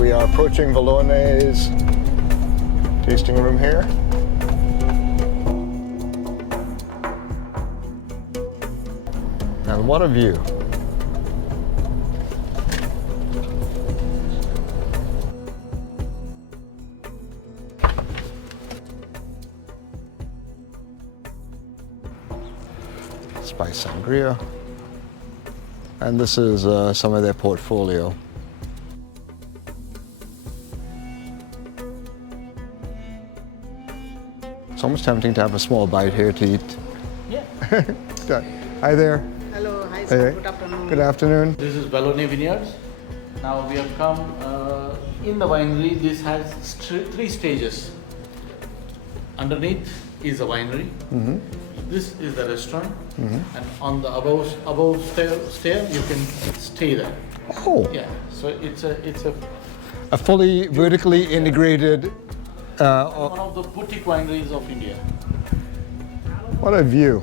We are approaching Vallonne's tasting room here. And what a view. Spice sangria. And this is some of their portfolio. It's almost tempting to have a small bite here to eat. Yeah. Hi there. Hello, hi sir. Hey. Good afternoon. Good afternoon. This is Vallonné Vineyards. Now we have come in the winery. This has three stages. Underneath is a winery. Mm-hmm. This is the restaurant, and on the above stair you can stay there. Oh. Yeah. So it's A fully vertically integrated. one of the boutique wineries of India. What a view.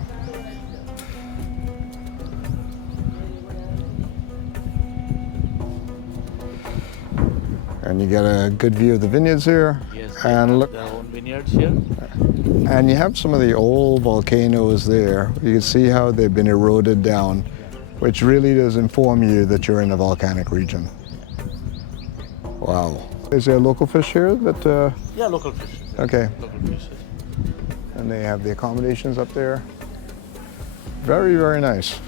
And you get a good view of the vineyards here. Yes. And look, their own vineyards here. and you have some of the old volcanoes there. You can see how they've been eroded down, which really does inform you that you're in a volcanic region. Wow. Is there local fish here that? Yeah, local fish. Okay. Local fishes. And they have the accommodations up there. Very, very nice.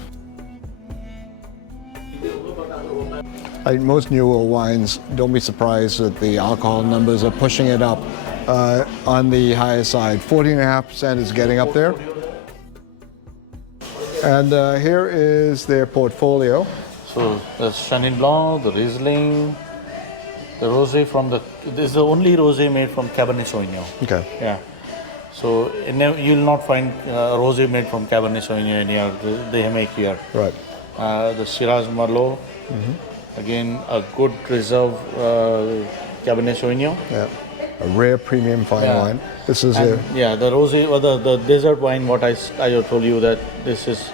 Like most New World wines, don't be surprised that the alcohol numbers are pushing it up on the higher side. 14.5% is getting up there. And here is their portfolio. So the Chenin Blanc, the Riesling, the rosé from the. This is the only rosé made from Cabernet Sauvignon. Okay. Yeah. So you'll not find rosé made from Cabernet Sauvignon anywhere. They make here. Right. The Shiraz Merlot. Again, a good reserve Cabernet Sauvignon. Yeah. A rare premium fine wine. This is And, the rosé or the desert wine. What I told you that this is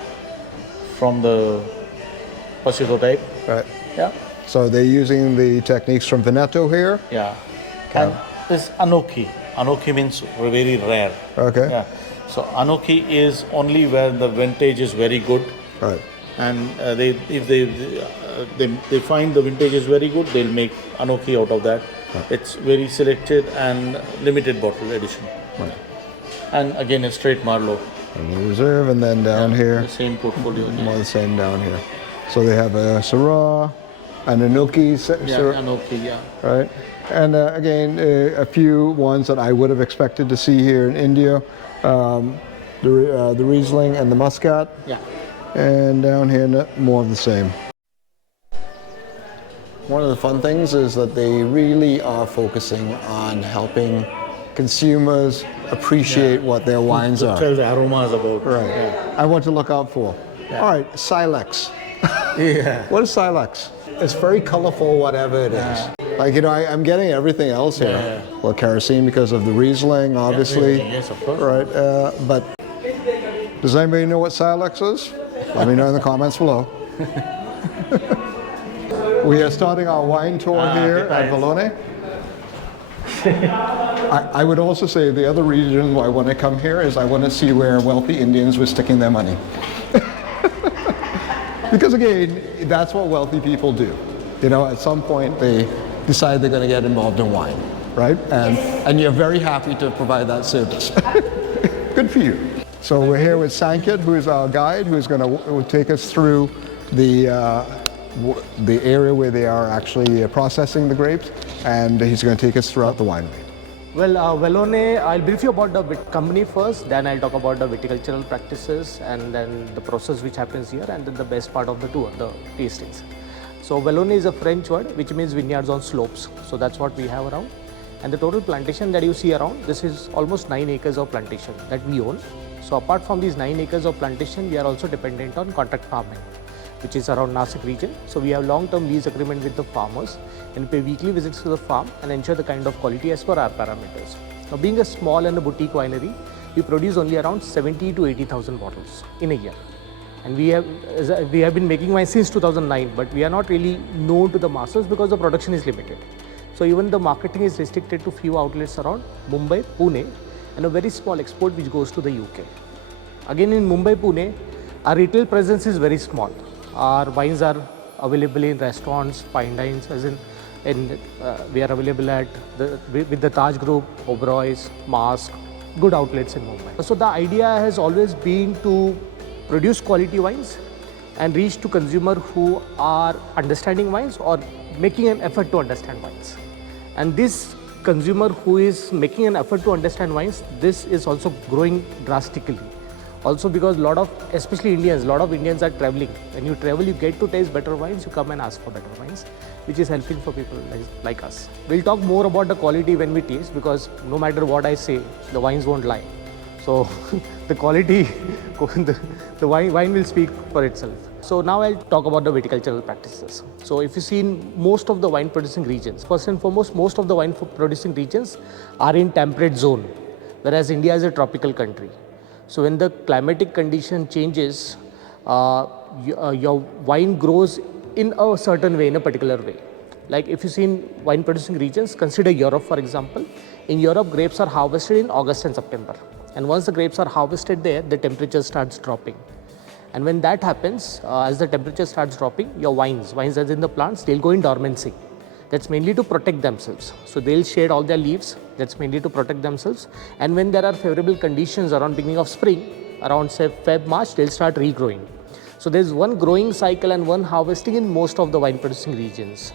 from the Passito type. right. Yeah. So they're using the techniques from Veneto here. Yeah. And this Anoki. Anoki means very rare. Okay. Yeah. So Anoki is only where the vintage is very good. Right. And if they find the vintage is very good, they'll make Anoki out of that. Right. It's very selected and limited bottle edition. Right. And again, a straight Merlot. And the reserve, and then down here, The same portfolio. more the same down here. So they have a Syrah, an Anoki, Anoki, yeah. right? And again, a few ones that I would have expected to see here in India, the Riesling and the Muscat. Yeah. And down here, more of the same. One of the fun things is that they really are focusing on helping consumers appreciate what their wines are. Tell the aromas about. Right. Yeah. And what to look out for. All right, Silex. Yeah. What is Silex? It's very colorful, whatever it is. Like, I'm getting everything else here. Yeah. Well, kerosene because of the Riesling, obviously. Yes, of course. Right. But does anybody know what Silex is? Let me know in the comments below. We are starting our wine tour here at Vallonné. I would also say the other reason why I want to come here is I want to see where wealthy Indians were sticking their money. Because again, that's what wealthy people do. You know, at some point they decide they're going to get involved in wine, right? And you're very happy to provide that service. Good for you. So we're here with Sanket, who is our guide, who is going to take us through the area where they are actually processing the grapes, and he's going to take us throughout the winery. Well, Vallonné, I'll brief you about the company first, then I'll talk about the viticultural practices and then the process which happens here, and then the best part of the tour, the tastings. So Vallonné is a French word which means vineyards on slopes. So that's what we have around. And the total plantation that you see around, this is almost 9 acres of plantation that we own. So apart from these 9 acres of plantation, we are also dependent on contract farming, which is around Nashik region. So we have long-term lease agreement with the farmers and pay weekly visits to the farm and ensure the kind of quality as per our parameters. Now being a small and a boutique winery, we produce only around 70 to 80,000 bottles in a year. And we have been making wine since 2009, but we are not really known to the masses because the production is limited. So even the marketing is restricted to few outlets around Mumbai, Pune, and a very small export which goes to the UK. Again in Mumbai, Pune, our retail presence is very small. Our wines are available in restaurants, fine dines, as in we are available at with the Taj Group, Oberoi's, Mask, good outlets in Mumbai. So the idea has always been to produce quality wines and reach to consumer who are understanding wines or making an effort to understand wines. And this consumer who is making an effort to understand wines, this is also growing drastically. Also because especially Indians, a lot of Indians are traveling. When you travel, you get to taste better wines, you come and ask for better wines, which is helping for people like us. We'll talk more about the quality when we taste, because no matter what I say, the wines won't lie. So the quality, the wine will speak for itself. So now I'll talk about the viticultural practices. So if you see in most of the wine producing regions, first and foremost, most of the wine producing regions are in temperate zone, whereas India is a tropical country. So when the climatic condition changes, your wine grows in a certain way, in a particular way. Like if you see in wine producing regions, consider Europe for example. In Europe, grapes are harvested in August and September. And once the grapes are harvested there, the temperature starts dropping. And when that happens, as the temperature starts dropping, your wines as in the plants, they'll go in dormancy. That's mainly to protect themselves. So they'll shed all their leaves. That's mainly to protect themselves. And when there are favorable conditions around beginning of spring, around say Feb, March, they'll start regrowing. So there's one growing cycle and one harvesting in most of the wine producing regions.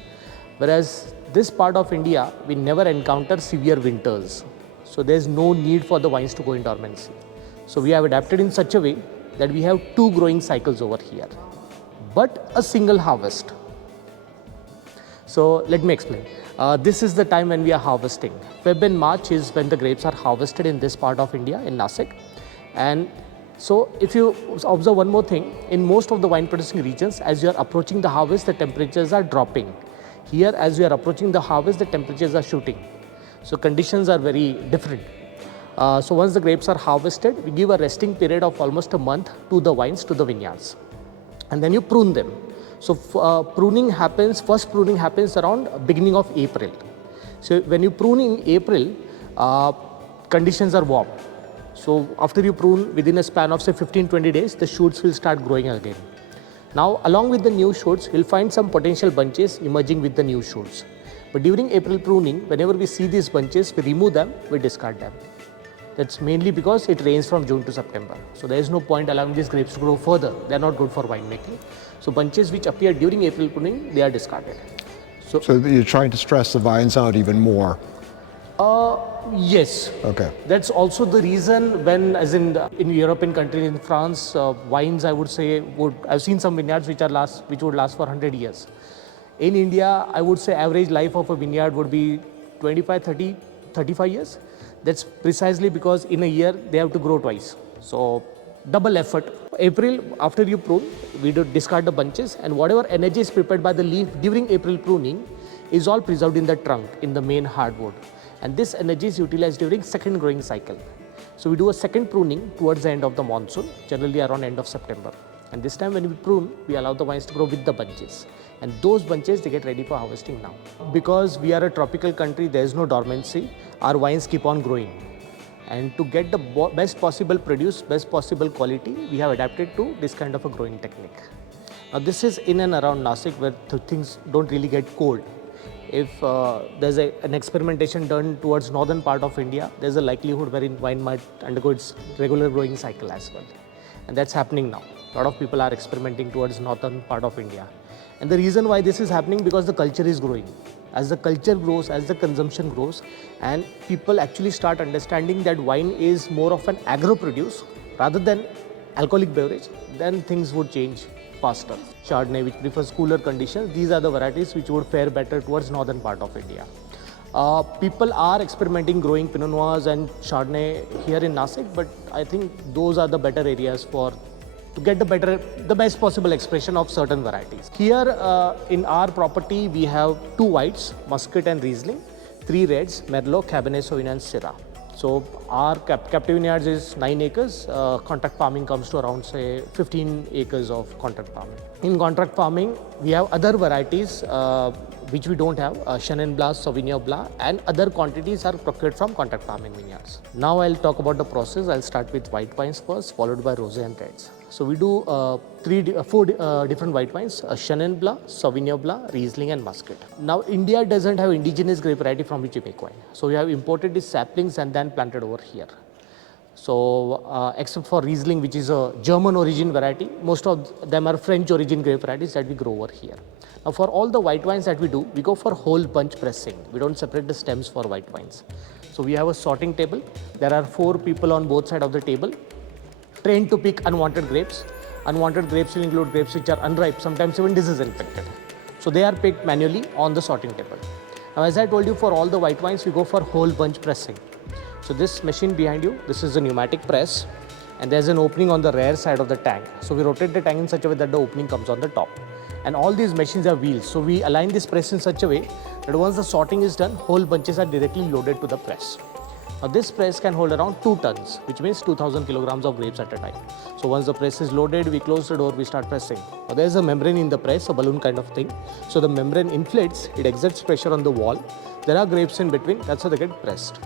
Whereas this part of India, we never encounter severe winters. So there's no need for the wines to go in dormancy. So we have adapted in such a way that we have two growing cycles over here, but a single harvest. So let me explain. This is the time when we are harvesting. Feb and March is when the grapes are harvested in this part of India, in Nashik. And so if you observe one more thing, in most of the wine producing regions, as you are approaching the harvest, the temperatures are dropping. Here, as we are approaching the harvest, the temperatures are shooting. So conditions are very different. So once the grapes are harvested, we give a resting period of almost a month to the wines, to the vineyards. And then you prune them. So first pruning happens around beginning of April. So when you prune in April, conditions are warm. So after you prune, within a span of say 15-20 days, the shoots will start growing again. Now along with the new shoots, you'll find some potential bunches emerging with the new shoots. But during April pruning, whenever we see these bunches, we remove them, we discard them. That's mainly because it rains from June to September. So there is no point allowing these grapes to grow further. They are not good for winemaking. So bunches which appear during April pruning, they are discarded. So you're trying to stress the vines out even more? Yes. Okay. That's also the reason when, as in European countries, in France, wines, I would say, I've seen some vineyards which would last for 100 years. In India, I would say average life of a vineyard would be 25, 30, 35 years. That's precisely because in a year, they have to grow twice. So double effort. April, after you prune, we do discard the bunches, and whatever energy is prepared by the leaf during April pruning is all preserved in the trunk, in the main hardwood. And this energy is utilized during second growing cycle. So we do a second pruning towards the end of the monsoon, generally around end of September. And this time when we prune, we allow the vines to grow with the bunches. And those bunches, they get ready for harvesting now. Because we are a tropical country, there is no dormancy. Our wines keep on growing. And to get the best possible produce, best possible quality, we have adapted to this kind of a growing technique. Now this is in and around Nashik, where things don't really get cold. If there's an experimentation done towards northern part of India, there's a likelihood wherein wine might undergo its regular growing cycle as well. And that's happening now. A lot of people are experimenting towards northern part of India. And the reason why this is happening, because the culture is growing. As the culture grows, as the consumption grows, and people actually start understanding that wine is more of an agro-produce rather than alcoholic beverage, then things would change faster. Chardonnay, which prefers cooler conditions, these are the varieties which would fare better towards northern part of India. People are experimenting growing Pinot Noirs and Chardonnay here in Nashik, but I think those are the better areas to get the best possible expression of certain varieties. Here in our property, we have 2 whites, Muscat and Riesling, 3 reds, Merlot, Cabernet Sauvignon and Syrah. So our captive vineyards is 9 acres. Contract farming comes to around say 15 acres of contract farming. In contract farming, we have other varieties which we don't have, Chenin Blanc, Sauvignon Blanc, and other quantities are procured from contract farming vineyards. Now I'll talk about the process. I'll start with white wines first, followed by rosé and reds. So we do four different white wines, Chenin Blanc, Sauvignon Blanc, Riesling and Muscat. Now India doesn't have indigenous grape variety from which we make wine. So we have imported these saplings and then planted over here. So except for Riesling, which is a German origin variety, most of them are French origin grape varieties that we grow over here. Now for all the white wines that we do, we go for whole bunch pressing. We don't separate the stems for white wines. So we have a sorting table. There are 4 people on both sides of the table, trained to pick unwanted grapes. Unwanted grapes will include grapes which are unripe, sometimes even disease infected. So they are picked manually on the sorting table. Now as I told you, for all the white wines, we go for whole bunch pressing. So this machine behind you, this is a pneumatic press, and there's an opening on the rear side of the tank. So we rotate the tank in such a way that the opening comes on the top. And all these machines have wheels. So we align this press in such a way that once the sorting is done, whole bunches are directly loaded to the press. Now this press can hold around 2 tons, which means 2000 kilograms of grapes at a time. So once the press is loaded, we close the door, we start pressing. Now there's a membrane in the press, a balloon kind of thing. So the membrane inflates, it exerts pressure on the wall. There are grapes in between, that's how they get pressed.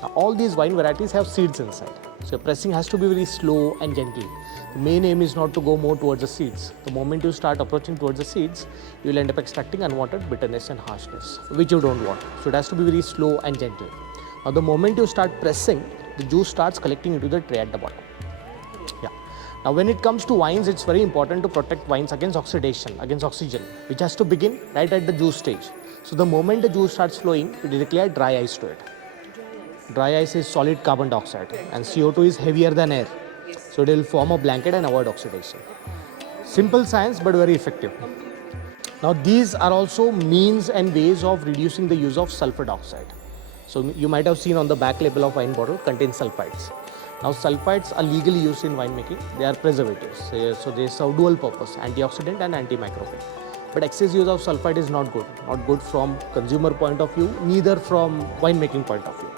Now all these wine varieties have seeds inside. So pressing has to be very slow and gentle. The main aim is not to go more towards the seeds. The moment you start approaching towards the seeds, you will end up extracting unwanted bitterness and harshness, which you don't want. So it has to be very slow and gentle. Now the moment you start pressing, the juice starts collecting into the tray at the bottom. Yeah. Now when it comes to wines, it's very important to protect wines against oxidation, against oxygen, which has to begin right at the juice stage. So the moment the juice starts flowing, we directly add dry ice to it. Dry ice is solid carbon dioxide and CO2 is heavier than air. So it will form a blanket and avoid oxidation. Simple science but very effective. Now these are also means and ways of reducing the use of sulfur dioxide. So you might have seen on the back label of wine bottle contains sulfites. Now sulfites are legally used in winemaking. They are preservatives. So they serve dual purpose, antioxidant and antimicrobial. But excess use of sulfite is not good. Not good from consumer point of view, neither from winemaking point of view.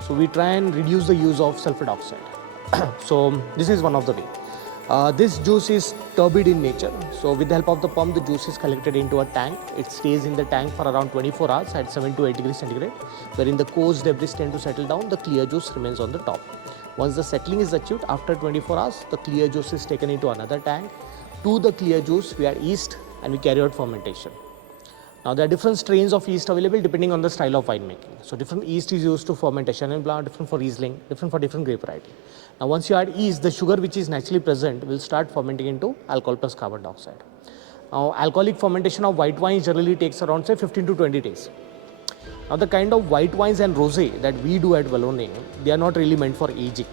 So we try and reduce the use of sulfur dioxide. So this is one of the way. This juice is turbid in nature. So with the help of the pump, the juice is collected into a tank. It stays in the tank for around 24 hours at 7 to 8 degrees centigrade, wherein the coarse debris tend to settle down. The clear juice remains on the top. Once the settling is achieved, after 24 hours, the clear juice is taken into another tank. To the clear juice, we add yeast and we carry out fermentation. Now there are different strains of yeast available depending on the style of winemaking. So different yeast is used to ferment a Chenin Blanc, different for Riesling, different for different grape variety. Now once you add yeast, the sugar which is naturally present will start fermenting into alcohol plus carbon dioxide. Now alcoholic fermentation of white wines generally takes around say 15 to 20 days. Now the kind of white wines and rosé that we do at Vallonne, they are not really meant for aging.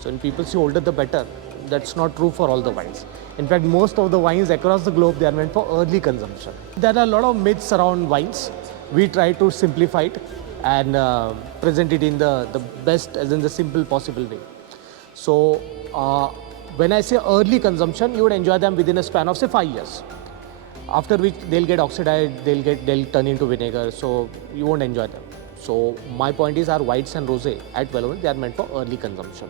So when people say older the better, that's not true for all the wines. In fact, most of the wines across the globe, they are meant for early consumption. There are a lot of myths around wines. We try to simplify it and present it in the best, as in the simple possible way. So when I say early consumption, you would enjoy them within a span of say 5 years. After which they'll get oxidized, they'll turn into vinegar, so you won't enjoy them. So my point is our whites and rosé at Vallonne, they are meant for early consumption.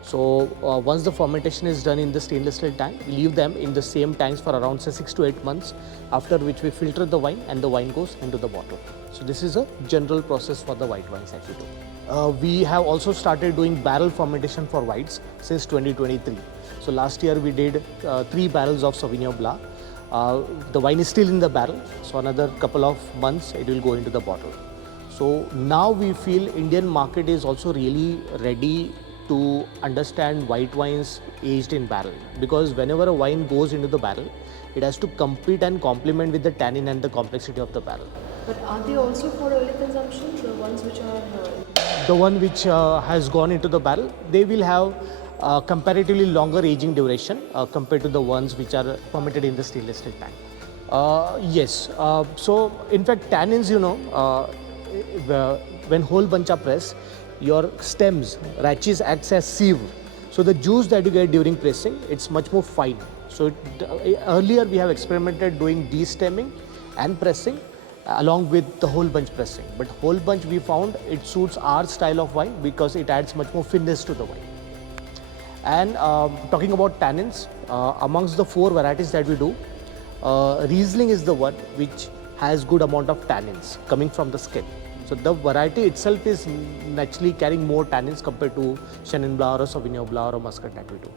So once the fermentation is done in the stainless steel tank, we leave them in the same tanks for around say 6 to 8 months, after which we filter the wine and the wine goes into the bottle. So this is a general process for the white wines that we do. We have also started doing barrel fermentation for whites since 2023. So last year we did 3 barrels of Sauvignon Blanc. The wine is still in the barrel, so another couple of months it will go into the bottle. So now we feel Indian market is also really ready to understand white wines aged in barrel, because whenever a wine goes into the barrel, it has to compete and complement with the tannin and the complexity of the barrel. But are they also for early consumption, the ones which are... The one which has gone into the barrel, they will have comparatively longer aging duration compared to the ones which are fermented in the stainless steel tank. Yes, so in fact tannins, you know, when whole bunch are pressed, your stems, rachis acts as sieve. So the juice that you get during pressing, it's much more fine. So earlier we have experimented doing de-stemming and pressing. along with the whole bunch pressing. But whole bunch we found it suits our style of wine because it adds much more finesse to the wine. And talking about tannins, amongst the 4 varieties that we do, Riesling is the one which has good amount of tannins coming from the skin. So the variety itself is naturally carrying more tannins compared to Chenin Blanc or Sauvignon Blanc or Muscat that we do.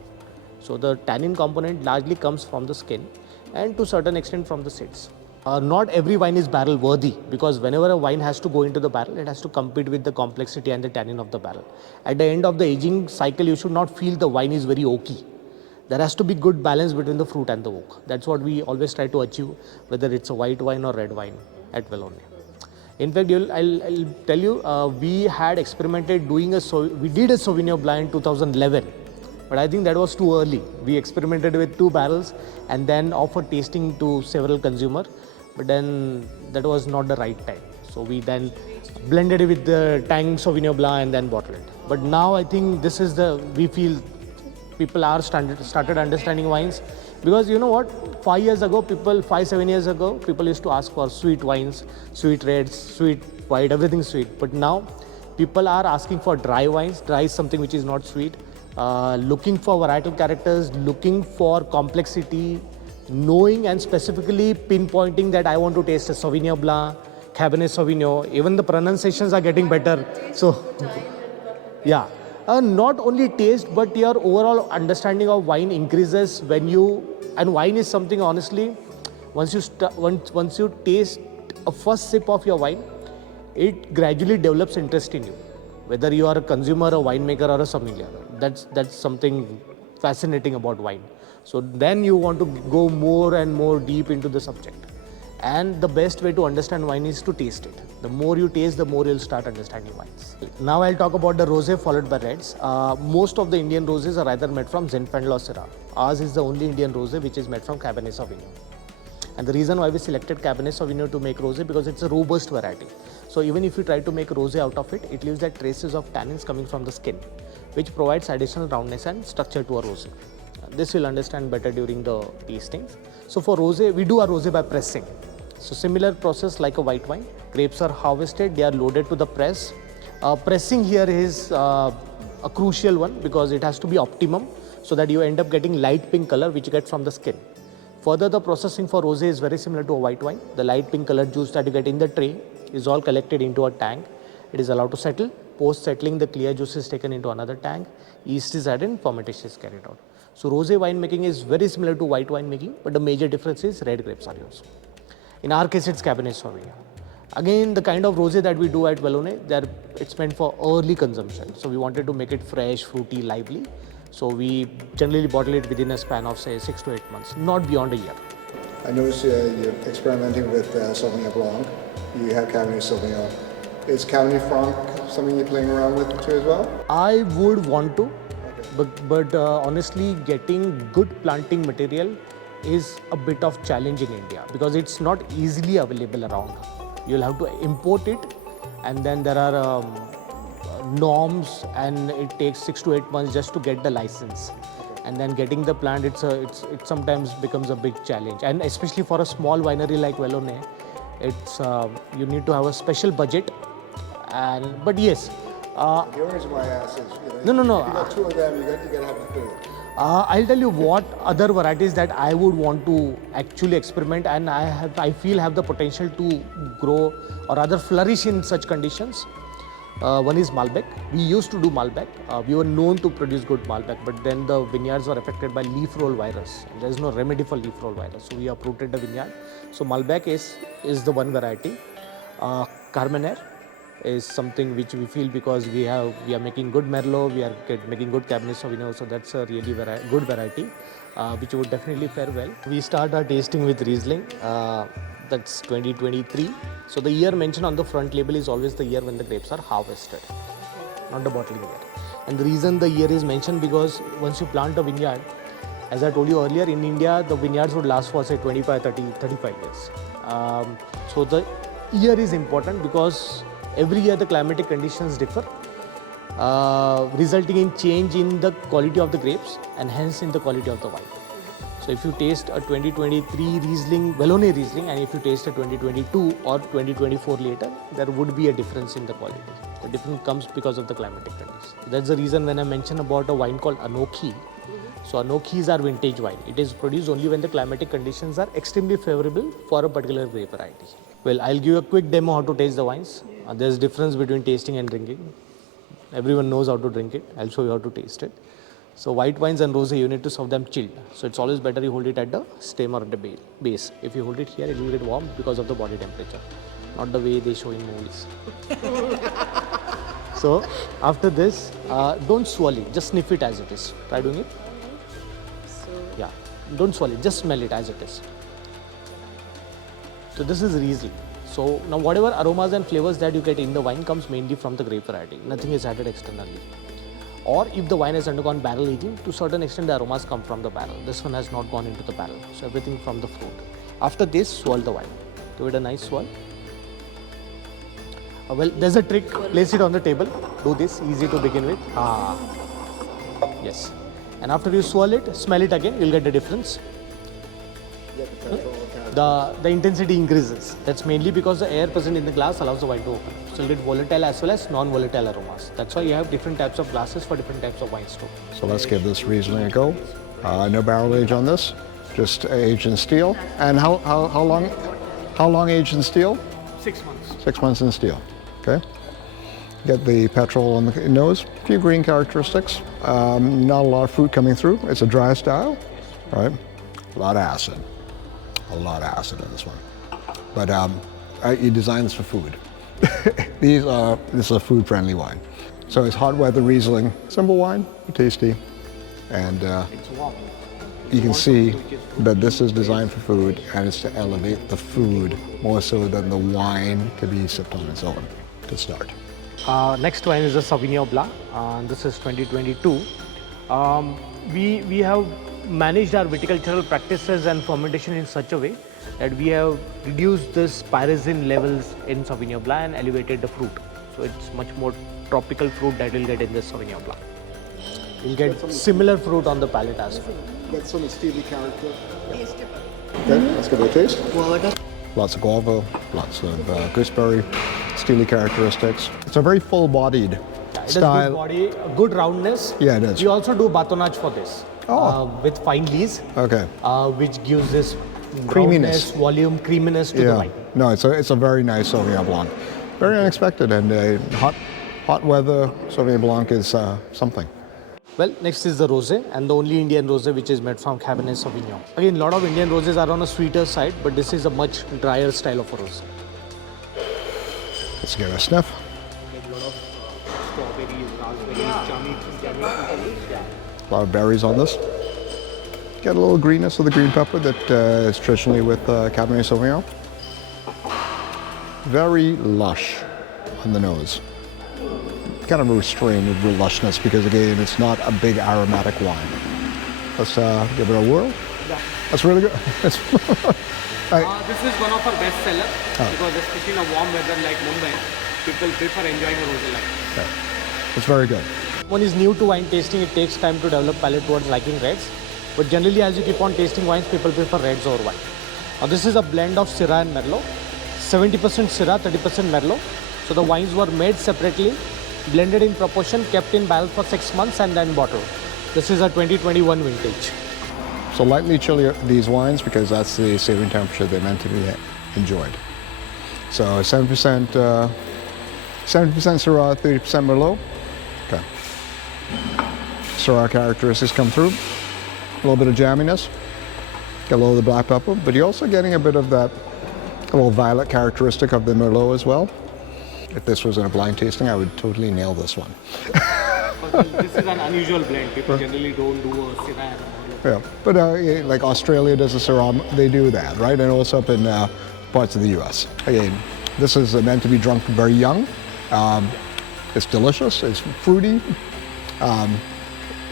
So the tannin component largely comes from the skin and to certain extent from the seeds. Not every wine is barrel worthy because whenever a wine has to go into the barrel, it has to compete with the complexity and the tannin of the barrel. At the end of the aging cycle, you should not feel the wine is very oaky. There has to be good balance between the fruit and the oak. That's what we always try to achieve, whether it's a white wine or red wine at Vallonne. In fact, I'll tell you, we had experimented doing we did a Sauvignon Blanc in 2011, but I think that was too early. We experimented with 2 barrels and then offered tasting to several consumers, but then that was not the right time. So we then blended it with the Tang Sauvignon Blanc and then bottled it. But now I think this is we feel people are started understanding wines because you know what, 5 years ago, 7 years ago, people used to ask for sweet wines, sweet reds, sweet white, everything sweet. But now people are asking for dry wines. Dry is something which is not sweet. Looking for varietal characters, looking for complexity, knowing and specifically pinpointing that I want to taste a Sauvignon Blanc, Cabernet Sauvignon. Even the pronunciations are getting better. So, yeah. Not only taste, but your overall understanding of wine increases when and wine is something honestly, once you taste a first sip of your wine, it gradually develops interest in you. Whether you are a consumer, a winemaker or a sommelier, that's something fascinating about wine. So then you want to go more and more deep into the subject. And the best way to understand wine is to taste it. The more you taste, the more you'll start understanding wines. Now I'll talk about the rosé followed by reds. Most of the Indian rosés are either made from Zinfandel or Syrah. Ours is the only Indian rosé which is made from Cabernet Sauvignon. And the reason why we selected Cabernet Sauvignon to make rosé because it's a robust variety. So even if you try to make rosé out of it, it leaves that traces of tannins coming from the skin, which provides additional roundness and structure to a rosé. This you'll understand better during the tasting. So for rosé, we do our rosé by pressing. So similar process like a white wine. Grapes are harvested, they are loaded to the press. Pressing here is a crucial one because it has to be optimum so that you end up getting light pink color which you get from the skin. Further, the processing for rosé is very similar to a white wine. The light pink colored juice that you get in the tray is all collected into a tank. It is allowed to settle. Post settling, the clear juice is taken into another tank. Yeast is added and fermentation is carried out. So rosé wine making is very similar to white wine making, but the major difference is red grapes are used. In our case, it's Cabernet Sauvignon. Again, the kind of rosé that we do at Vallonne, it's meant for early consumption. So we wanted to make it fresh, fruity, lively. So we generally bottle it within a span of say 6 to 8 months, not beyond a year. I noticed you're experimenting with Sauvignon Blanc. You have Cabernet Sauvignon. Is Cabernet Franc something you're playing around with too as well? I would want to, but honestly, getting good planting material is a bit of challenge in India because it's not easily available around. You'll have to import it, and then there are norms, and it takes 6 to 8 months just to get the license. And then getting the plant, it sometimes becomes a big challenge, and especially for a small winery like Vallonne, you need to have a special budget. But yes. The only reason why I asked is, if you got 2 of them, you got to have the 3rd. I'll tell you what other varieties that I would want to actually experiment and I feel have the potential to grow or rather flourish in such conditions. One is Malbec. We used to do Malbec. We were known to produce good Malbec, but then the vineyards were affected by leaf roll virus. There is no remedy for leaf roll virus, so we uprooted the vineyard. So Malbec is the one variety. Carmenere is something which we feel because we are making good Merlot, we are making good Cabernet Sauvignon, so that's a really good variety, which would definitely fare well. We start our tasting with Riesling, that's 2023. So the year mentioned on the front label is always the year when the grapes are harvested, not the bottling year. And the reason the year is mentioned because once you plant a vineyard, as I told you earlier, in India, the vineyards would last for say 25, 30, 35 years. So the year is important because every year the climatic conditions differ, resulting in change in the quality of the grapes and hence in the quality of the wine. So if you taste a 2023 Riesling, Vallonné Riesling, and if you taste a 2022 or 2024 later, there would be a difference in the quality. The difference comes because of the climatic conditions. That's the reason when I mentioned about a wine called Anokhi. So Anokhis are vintage wine. It is produced only when the climatic conditions are extremely favorable for a particular grape variety. Well, I'll give you a quick demo how to taste the wines. There's difference between tasting and drinking. Everyone knows how to drink it. I'll show you how to taste it. So white wines and rosé, you need to serve them chilled. So it's always better you hold it at the stem or at the base. If you hold it here, it will get warm because of the body temperature, not the way they show in movies. So after this, don't swirl it, just sniff it as it is. Try doing it. Yeah, don't swirl it, just smell it as it is. So this is Riesling. So now whatever aromas and flavors that you get in the wine comes mainly from the grape variety. Nothing is added externally. Or if the wine has undergone barrel aging, to a certain extent the aromas come from the barrel. This one has not gone into the barrel. So everything from the fruit. After this, swirl the wine. Give it a nice swirl. Well, there's a trick. Place it on the table. Do this, easy to begin with. Yes. And after you swirl it, smell it again, you'll get the difference. The intensity increases. That's mainly because the air present in the glass allows the wine to open. So you'll get volatile as well as non-volatile aromas. That's why you have different types of glasses for different types of wines too. So let's give this Riesling a go. No barrel age on this, just aged in steel. And how long aged in steel? 6 months. 6 months in steel. Okay. Get the petrol on the nose. A few green characteristics. Not a lot of fruit coming through. It's a dry style, right? A lot of acid. A lot of acid in this one. But you design this for food. This is a food-friendly wine. So it's hot weather Riesling, simple wine, tasty, and you can see that this is designed for food, and it's to elevate the food more so than the wine to be sipped on its own to start. Next wine is a Sauvignon Blanc. This is 2022. We have managed our viticultural practices and fermentation in such a way that we have reduced this pyrazine levels in Sauvignon Blanc and elevated the fruit. So it's much more tropical fruit that you'll get in this Sauvignon Blanc. You'll get similar fruit on the palate as well. Get some steely character. Okay, let's give it a taste. Lots of guava, lots of gooseberry, steely characteristics. It's a very full-bodied style. Good body, good roundness. Yeah, it is. We also do batonnage for this with fine lees, Okay. which gives this Creaminess. roundness, volume, creaminess to the wine. No, it's a very nice Sauvignon Blanc. Very unexpected, and hot weather Sauvignon Blanc is something. Well, next is the rosé, and the only Indian rosé which is made from Cabernet Sauvignon. Again, a lot of Indian rosés are on a sweeter side, but this is a much drier style of a rosé. Let's give it a sniff. A lot of strawberries, raspberries, A lot of berries on this. Get a little greenness of the green pepper that is traditionally with Cabernet Sauvignon. Very lush on the nose. Kind of restrained with the lushness because again, it's not a big aromatic wine. Let's give it a whirl. Yeah. That's really good. This is one of our best sellers because especially in a warm weather like Mumbai, people prefer enjoying a rosé like this. Yeah. It's very good. One is new to wine tasting, it takes time to develop palate towards liking reds. But generally as you keep on tasting wines, people prefer reds over white. Now this is a blend of Syrah and Merlot. 70% Syrah, 30% Merlot. So the wines were made separately, blended in proportion, kept in barrel for 6 months and then bottled. This is a 2021 vintage. So lightly chilly these wines because that's the savory temperature they're meant to be enjoyed. So 70% Syrah, 30% Merlot. Okay. Syrah characteristics come through. A little bit of jamminess. Get a little of the black pepper, but you're also getting a bit of that little violet characteristic of the Merlot as well. If this was in a blind tasting, I would totally nail this one. But this is an unusual blend. People generally don't do a Syrah and Merlot. Yeah, but like Australia does a Syrah, they do that, right? And also up in parts of the U.S. Again, this is meant to be drunk very young. It's delicious. It's fruity.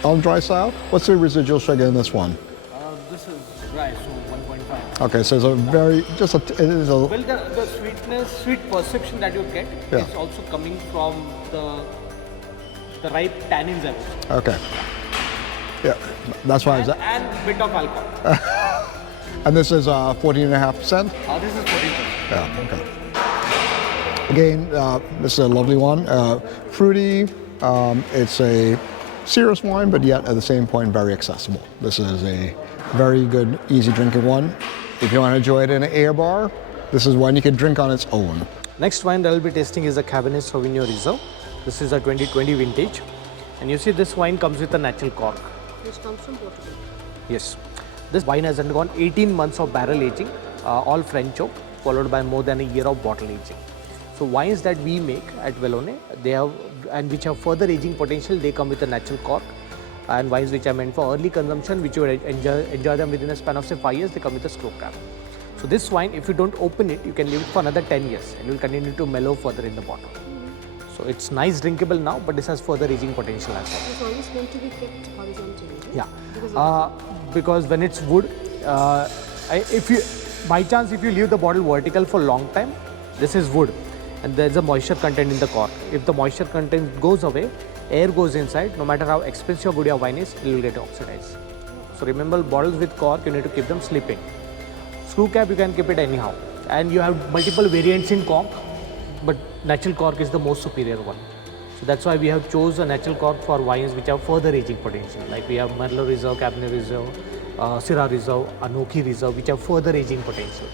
On dry style, what's the residual sugar in this one? This is dry, so 1.5. Okay, so it's a very it is a. Well, the sweet perception that you get is also coming from the ripe tannins. Okay. Yeah, that's why I was. And bit of alcohol. And this is 14.5%. This is 14%. Yeah. Okay. Again, this is a lovely one. Fruity. It's a serious wine, but yet at the same point very accessible. This is a very good, easy drinking one. If you want to enjoy it in an air bar, this is one you can drink on its own. Next wine that I'll be tasting is a Cabernet Sauvignon Reserve. This is a 2020 vintage. And you see this wine comes with a natural cork. Which comes from Portugal. Yes. This wine has undergone 18 months of barrel aging, all French oak, followed by more than a year of bottle aging. So wines that we make at Vallonne, they have, and which have further aging potential, they come with a natural cork. And wines which are meant for early consumption, which you would enjoy them within a span of say 5 years, they come with a screw cap. So this wine, if you don't open it, you can leave it for another 10 years and it will continue to mellow further in the bottle. So it's nice drinkable now, but this has further aging potential as well. It's always meant to be kept horizontally. Right? Yeah, because when it's wood, if you by chance if you leave the bottle vertical for a long time, this is wood, and there's a moisture content in the cork. If the moisture content goes away, air goes inside. No matter how expensive or good your wine is, it will get oxidized. So remember, bottles with cork, you need to keep them sleeping. Screw cap, you can keep it anyhow, and you have multiple variants in cork, but natural cork is the most superior one. So that's why we have chose a natural cork for wines which have further aging potential. Like we have Merlot Reserve, Cabernet Reserve, Syrah Reserve, Anoki Reserve, which have further aging potential.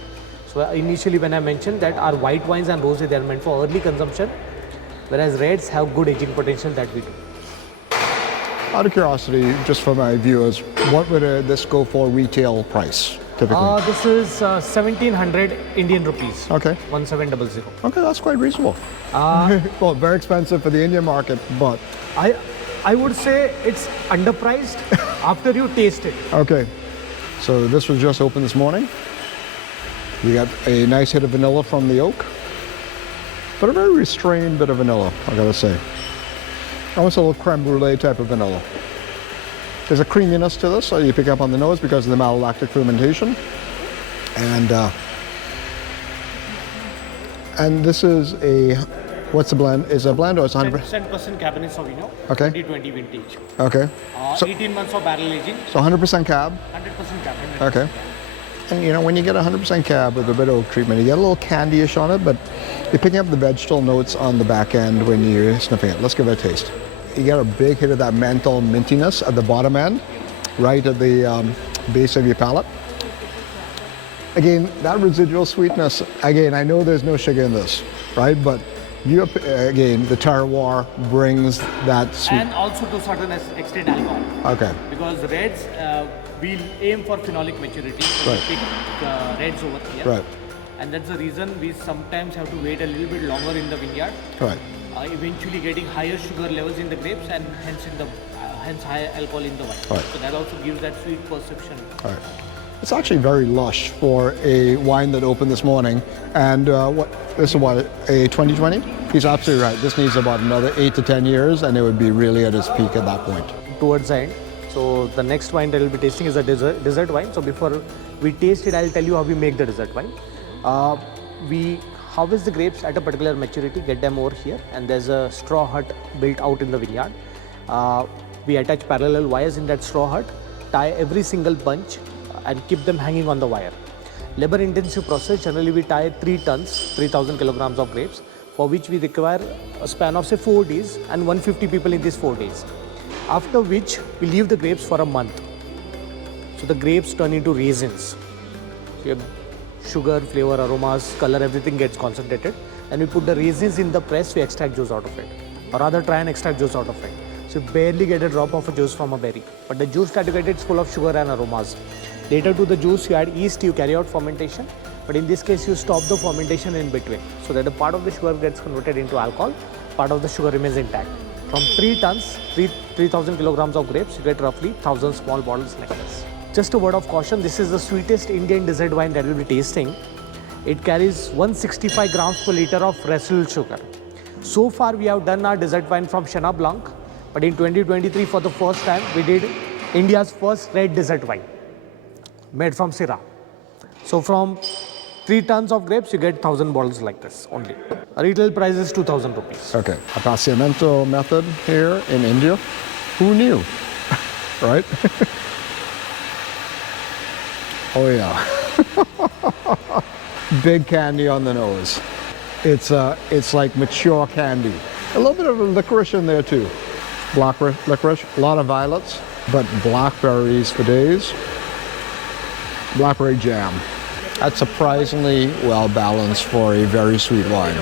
So initially when I mentioned that our white wines and rosé, they are meant for early consumption, whereas reds have good aging potential that we do. Out of curiosity, just for my viewers, what would this go for retail price typically? This is 1700 Indian rupees. Okay. 1700. Okay, that's quite reasonable. Well, very expensive for the Indian market, but I would say it's underpriced after you taste it. okay. So this was just opened this morning. You got a nice hit of vanilla from the oak, but a very restrained bit of vanilla, I gotta say. Almost a little creme brulee type of vanilla. There's a creaminess to this, so you pick up on the nose because of the malolactic fermentation. And this is a, what's the blend? Is it a blend or it's 100%? 10% Cabernet Sauvignon, Okay. 2020 vintage. Okay. So 18 months of barrel aging, So 100% cab. 100% Cabernet. Okay. And you know, when you get 100% cab with a bit of oak treatment, you get a little candy-ish on it, but you're picking up the vegetal notes on the back end when you're sniffing it. Let's give it a taste. You get a big hit of that menthol mintiness at the bottom end, right at the base of your palate. Again, that residual sweetness, again, I know there's no sugar in this, right? But you, again, the terroir brings that sweet. And also to certain extent alcohol. Okay. Because reds, we aim for phenolic maturity, so Right. we pick reds over here. Right. And that's the reason we sometimes have to wait a little bit longer in the vineyard, Right. eventually getting higher sugar levels in the grapes and hence higher alcohol in the wine. Right. So that also gives that sweet perception. All right. It's actually very lush for a wine that opened this morning. And this is what, a 2020? He's absolutely right. This needs about another 8 to 10 years and it would be really at its peak at that point. Towards the end. So the next wine that we'll be tasting is a dessert wine. So before we taste it, I'll tell you how we make the dessert wine. We harvest the grapes at a particular maturity, get them over here, and there's a straw hut built out in the vineyard. We attach parallel wires in that straw hut, tie every single bunch and keep them hanging on the wire. Labor intensive process, generally we tie 3 tons, 3000 kilograms of grapes, for which we require a span of say 4 days and 150 people in these 4 days. After which we leave the grapes for a month. So the grapes turn into raisins. So you have sugar, flavor, aromas, color, everything gets concentrated. And we put the raisins in the press, we extract juice out of it. Or rather try and extract juice out of it. So you barely get a drop of a juice from a berry. But the juice that you get is full of sugar and aromas. Later to the juice you add yeast, you carry out fermentation. But in this case you stop the fermentation in between. So that a part of the sugar gets converted into alcohol, part of the sugar remains intact. From 3 tons, 3,000 kilograms of grapes, you get roughly 1,000 small bottles like this. Just a word of caution, this is the sweetest Indian dessert wine that we'll be tasting. It carries 165 grams per liter of residual sugar. So far we have done our dessert wine from Chenin Blanc, but in 2023 for the first time we did India's first red dessert wine made from Syrah. So from 3 tons of grapes, you get 1,000 bottles like this only. Retail price is 2,000 rupees. Okay. Appassimento method here in India. Who knew? right? Oh yeah. Big candy on the nose. It's like mature candy. A little bit of licorice in there too. Black licorice, a lot of violets, but blackberries for days. Blackberry jam. That's surprisingly well balanced for a very sweet wine.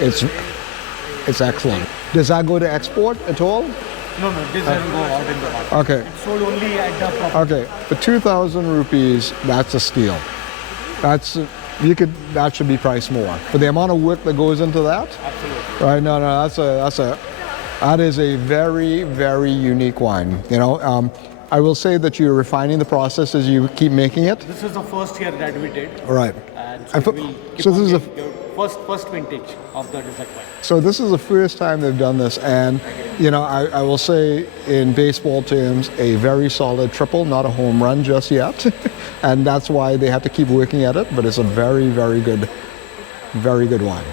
It's excellent. Does that go to export at all? No, this doesn't go out in the market. Okay. It's sold only at the property. Okay, for 2,000 rupees, that's a steal. That should be priced more. For the amount of work that goes into that? Absolutely. Right, no, that is a very, very unique wine. You know, I will say that you're refining the process as you keep making it. This is the first year that we did. Right. And And so, for- we'll keep so on this is a- getting the first vintage of the desert wine. So this is the first time they've done this, and you know, I will say in baseball terms, a very solid triple, not a home run just yet, and that's why they have to keep working at it. But it's a very, very good wine.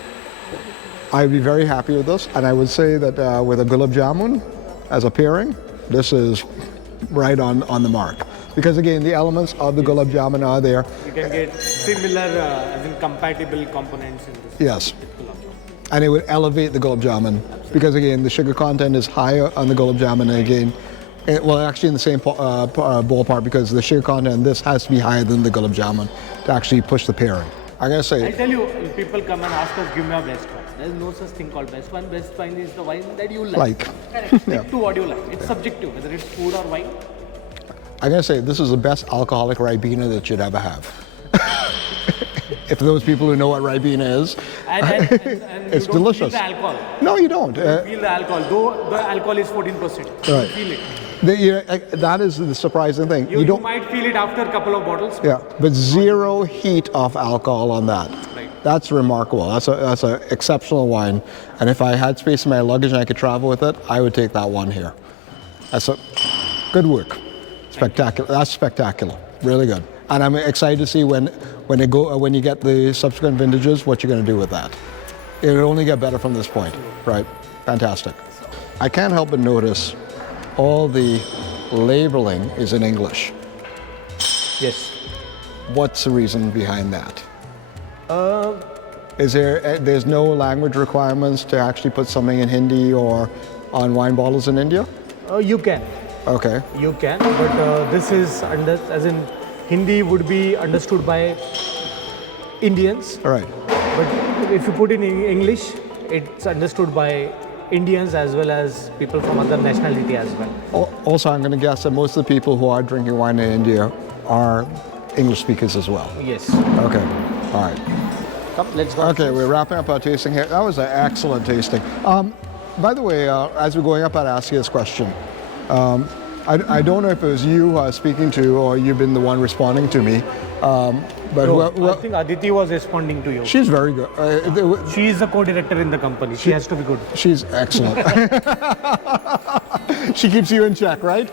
I'd be very happy with this, and I would say that with a gulab jamun as a pairing, this is right on the mark. Because again, the elements of the gulab jamun are there. You can get similar, as in compatible components in this. Yes. And it would elevate the gulab jamun because again the sugar content is higher on the gulab jamun, and again actually in the same ballpark, because the sugar content in this has to be higher than the gulab jamun to actually push the pairing. I'm gonna I say tell you, people come and ask us, give me a best wine. There's no such thing called best wine. Best wine is the wine that you like. Stick to what you like. It's subjective, whether it's food or wine. I'm gonna say this is the best alcoholic Ribena that you'd ever have. If those people who know what Ribena is, And it's you don't delicious. feel the alcohol. No, you don't. Feel the alcohol, though the alcohol is 14%. Right. Feel it. That is the surprising thing. You might feel it after a couple of bottles. Yeah, but zero heat of alcohol on that. Right. That's remarkable. That's an exceptional wine. And if I had space in my luggage and I could travel with it, I would take that one here. That's good work. Spectacular. That's spectacular. Really good. And I'm excited to see when you get the subsequent vintages, what you're going to do with that. It'll only get better from this point, right? Fantastic. I can't help but notice all the labeling is in English. Yes. What's the reason behind that? There's no language requirements to actually put something in Hindi or on wine bottles in India? You can. Okay. You can, but this is as in Hindi would be understood by Indians. All right. But if you put in English, it's understood by Indians as well as people from other nationality as well. Also, I'm going to guess that most of the people who are drinking wine in India are English speakers as well. Yes. Okay. All right. Come, let's go. Okay, we're wrapping up our tasting here. That was an excellent tasting. By the way, as we're going up, I'd ask you this question. I don't know if it was you speaking to or you've been the one responding to me. But I think Aditi was responding to you. she's very good. She is the co-director in the company. She has to be good. She's excellent. She keeps you in check, right?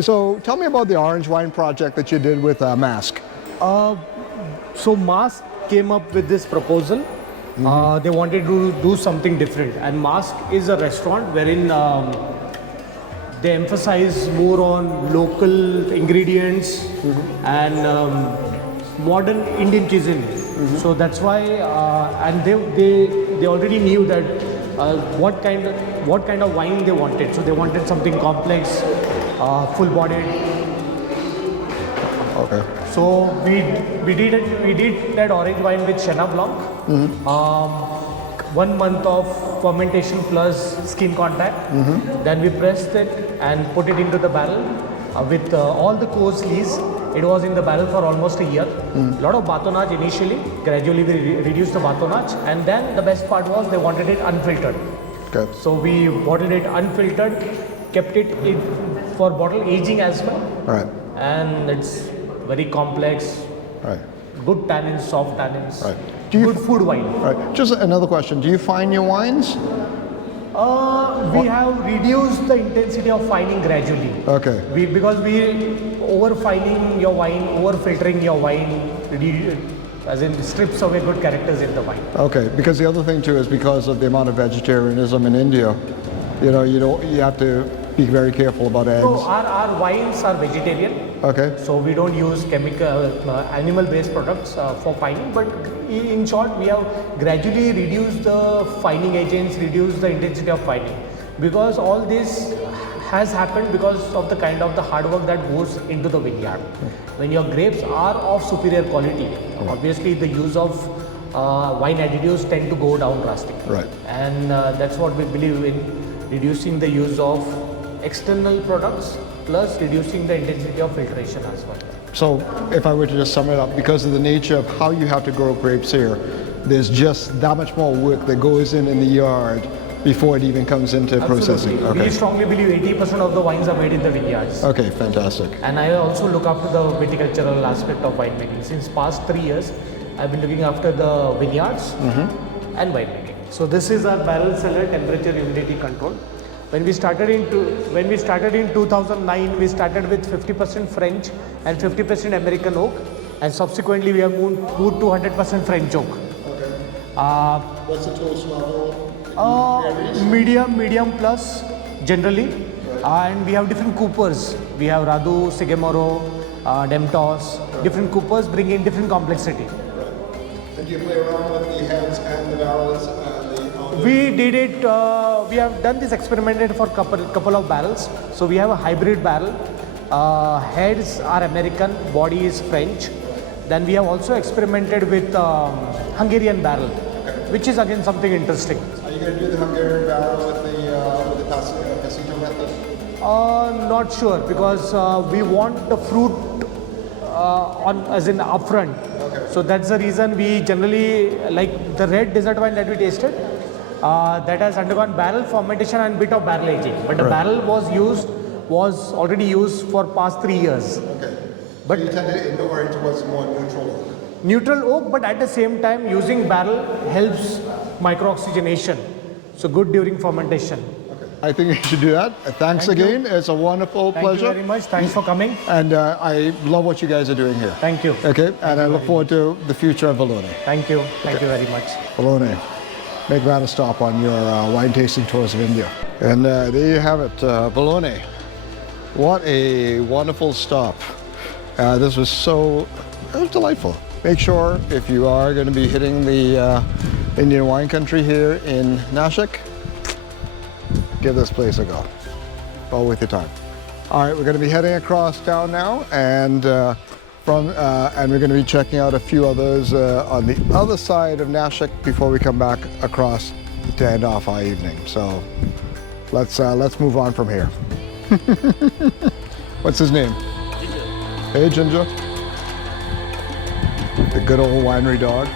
So tell me about the orange wine project that you did with Mask. So Mask came up with this proposal. They wanted to do something different, and Mask is a restaurant wherein they emphasize more on local ingredients and modern Indian cuisine. So that's why, and they already knew that what kind of wine they wanted. So they wanted something complex, full-bodied. Okay. So we did that orange wine with Chenin Blanc. 1 month of fermentation plus skin contact. Then we pressed it and put it into the barrel with all the coarse lees. It was in the barrel for almost a year. A lot of batonnage initially. Gradually we reduced the batonnage, and then the best part was they wanted it unfiltered. Okay. So we bottled it unfiltered, kept it for bottle aging as well. All right. And it's very complex, All right. good tannins, soft tannins, Right. Do you- good food wine. All right. Just another question. Do you find your wines? We have reduced the intensity of fining gradually. Okay. Because over fining your wine, over filtering your wine, as in strips away good characters in the wine. Okay. Because the other thing too is because of the amount of vegetarianism in India, you have to be very careful about eggs. So our wines are vegetarian. Okay. So we don't use animal-based products for fining, but in short, we have gradually reduced the fining agents, reduced the intensity of fining, because all this has happened because of the kind of the hard work that goes into the vineyard. When your grapes are of superior quality, obviously the use of wine additives tend to go down drastically. Right. And that's what we believe in, reducing the use of external products plus reducing the intensity of filtration as well. So if I were to just sum it up, because of the nature of how you have to grow grapes here, there's just that much more work that goes in the yard before it even comes into processing. Absolutely. We Okay. strongly believe 80% of the wines are made in the vineyards. Okay, fantastic. And I also look after the viticultural aspect of winemaking. Since past 3 years, I've been looking after the vineyards and winemaking. So this is our barrel cellar temperature humidity control. When we started in 2009, we started with 50% French and 50% American oak, and subsequently we have moved to 100% French oak. What's the toast level? Medium plus generally, and we have different coopers. We have Radu, Sigemoro, Demtos. Different coopers bring in different complexity. And you play around with the heads and the barrels? We did it. We have done this experimented for couple of barrels. So we have a hybrid barrel. Heads are American, body is French. Then we have also experimented with Hungarian barrel, which is again something interesting. Are you going to do the Hungarian barrel with the Appassimento method? Not sure, because we want the fruit as in upfront. Okay. So that's the reason we generally like the red desert wine that we tasted. That has undergone barrel fermentation and bit of barrel aging, but the barrel was already used for past 3 years. Okay. But so you tended indoor towards more neutral oak? Neutral oak, but at the same time using barrel helps micro-oxygenation. So good during fermentation. Okay. I think you should do that. Thanks Thank you. again. It's a wonderful Thank pleasure. you very much. Thanks for coming. And I love what you guys are doing here. Thank you. Okay, and I look forward to the future of Vallonne. Thank you. Thank you very much. Vallonne, make that a stop on your wine tasting tours of India. And there you have it, Vallonne. What a wonderful stop. This was it was delightful. Make sure if you are going to be hitting the Indian wine country here in Nashik, give this place a go. Well worth your time. All right, we're going to be heading across town now, and and we're going to be checking out a few others on the other side of Nashik before we come back across to end off our evening. So let's move on from here. What's his name? Ginger. Hey, Ginger. The good old winery dog.